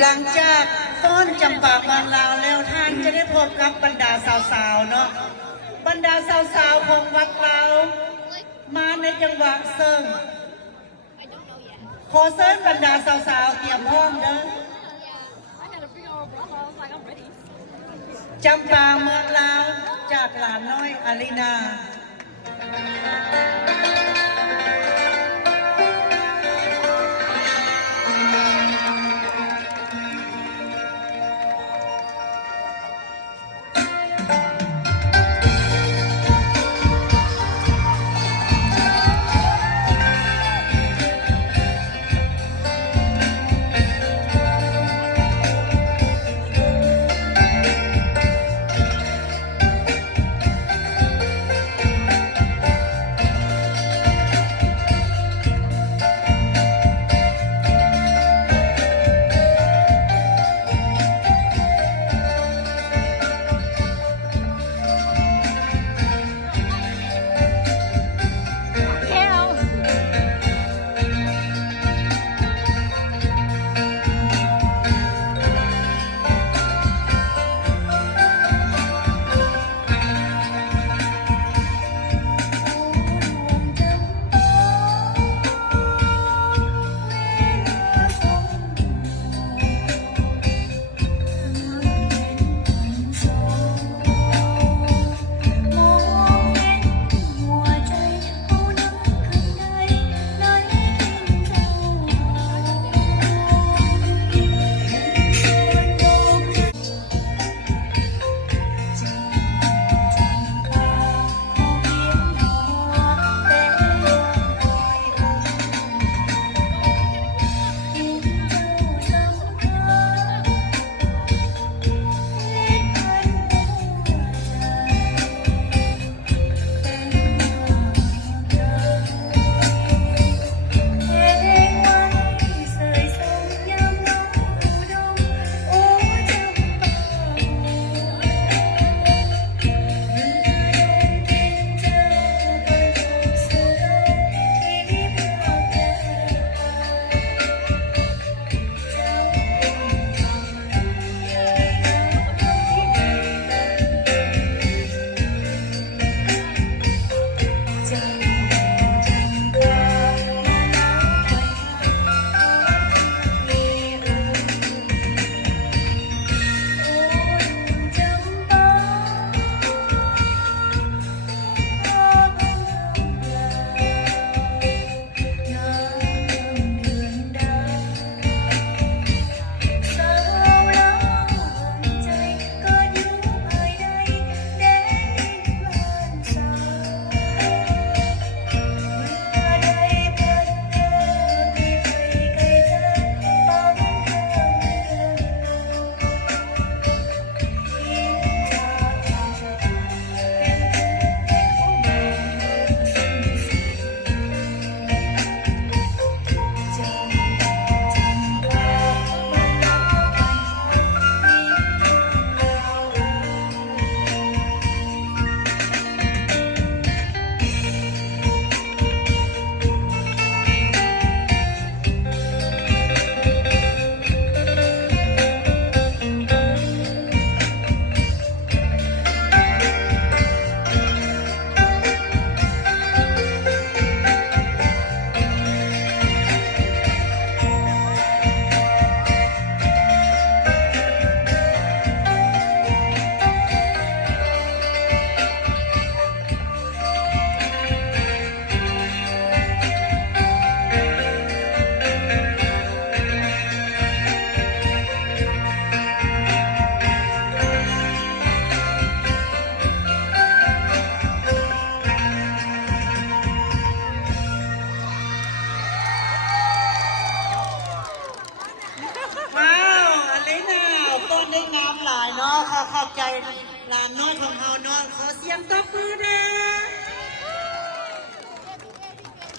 หลังจากฟ้อนจำปาบางลาวแล้วท่านจะได้พบกับบรรดาสาวๆเนาะบรรดาสาวๆของวัดเรามาในจังหวะเซิงขอเซิร์ฟบรรดาสาวๆเตรียมพร้อมเด้อจำปาเมืองลาวจากหลานน้อยอารีนาขอบใจหลานน้อยของเฮาเนาะขอเสียงตบมือเด้อ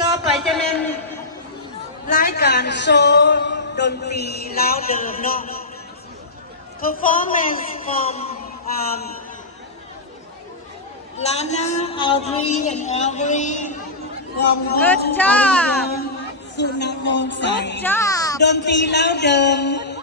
ต่อไปจะเป็นรายการโชว์ดนตรีลาวเดิมเนาะ performance from Lana Audrey and Avery from Good job สุนัขมองใส Good job ดนตรีลาวเดิม